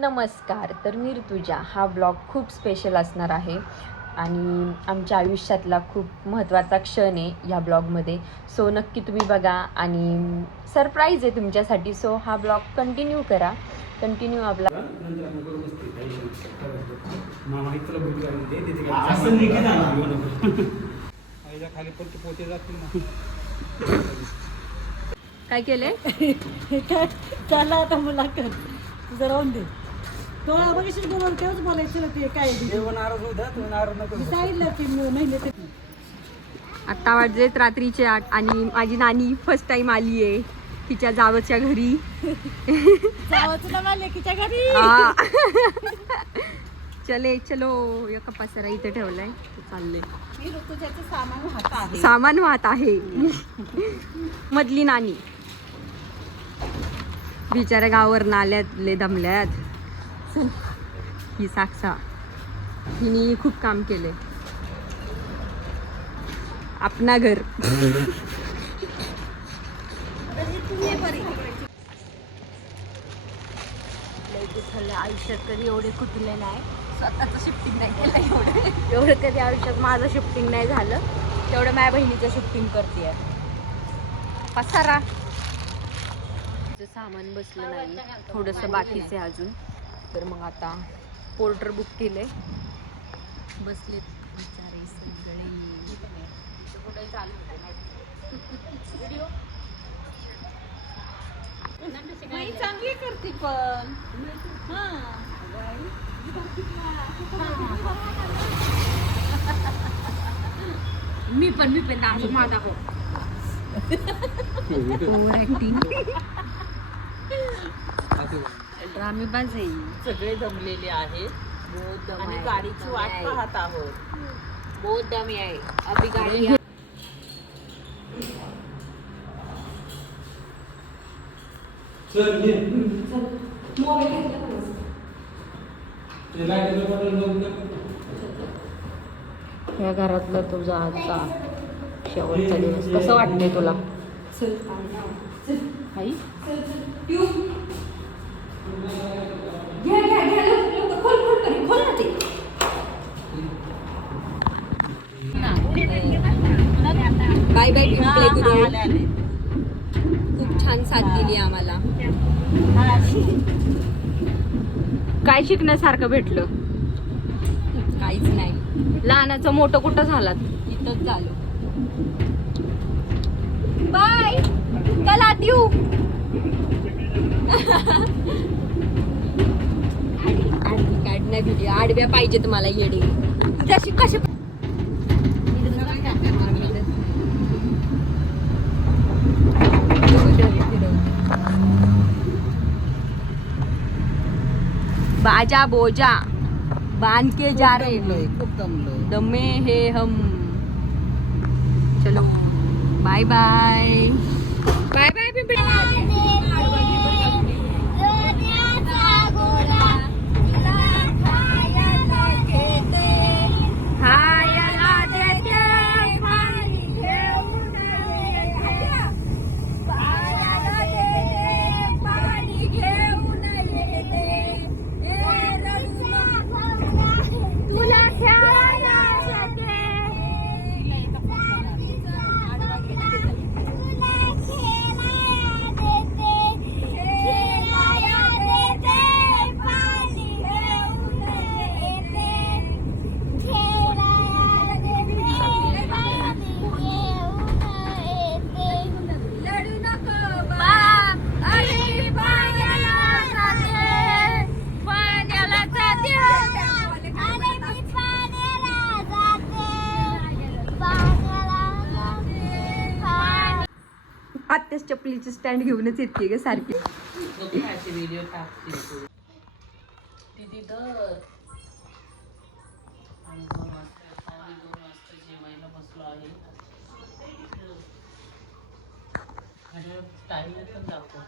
नमस्कार. तर मी ऋतुजा. हा ब्लॉग खूप स्पेशल असणार आहे आणि आमच्या आयुष्यातला खूप महत्त्वाचा क्षण आहे या ब्लॉगमध्ये. सो नक्की तुम्ही बघा आणि सरप्राईज आहे तुमच्यासाठी. सो हा ब्लॉग कंटिन्यू करा. कंटिन्यू आपला काय केलंय? चला आता मुलाखत तुझं राहून दे. तो बघितलं बरोबर तेव्हाच बोलायचं ते काय सांगितलं की महिने ते आत्ता वाजलेत रात्रीचे 8 आणि माझी नानी फर्स्ट टाइम आली आहे तिच्या जावच्या घरी. जावं तुला माझ्या लेकीच्या घरी. हा. चलो एका पसारा इथे ठेवलाय चालले. मी ऋतुजाचं सामान वाहत आहे. सामान वाहत आहे मधली नानी. बिचाऱ्या गावावर आल्यात लय दमल्यात. ही साक्षा हिने खूप काम केले. आपना घर. आयुष्यात कधी एवढे कुठले नाही. स्वतःचं शिफ्टिंग नाही केलं एवढं कधी आयुष्यात माझं शिफ्टिंग नाही झालं. तेवढं माझ्या बहिणीचं शिफ्टिंग करते. पसारा सामान बसलं नाही, थोडंसं बाकीचं आहे अजून. तर मग आता पोर्टर बुक केलंय. बसलेत बिचारे सगळे. पुढे चालू चांगली करते पण मी पण असं माझा हो ऍक्टिंग. तर आम्ही बस सगळे दमलेले आहेत आणि गाडीची वाट पाहत आहोत. बहुत दमी आहे अभी गाडी. या घरातला तुझा आजचा शेवटचा दिवस कसं वाटतंय तुला? आई बाय बाय पिंपळे गुरु. खूप छान साथ दिली आम्हाला. काय शिकण्यासारखं भेटलं? काहीच नाही. लहानाचं मोठं कुठं झालात? इथंच झालं. बाय कल आती हूँ. काढण्या व्हिडिओ आडव्या पाहिजे तुम्हाला येडी. जशी कशी बाजा बोजा बांध के जा रहे हैं. दमे है हम. चलो bye bye. Bye bye Pimple. आत्याच चपलीची स्टँड घेऊनच येते ग सारखी. व्हिडिओ टाकते दीदी दर. आणि 2 वाजता जेवायला बसलो आहे. टाइम पण दाखव.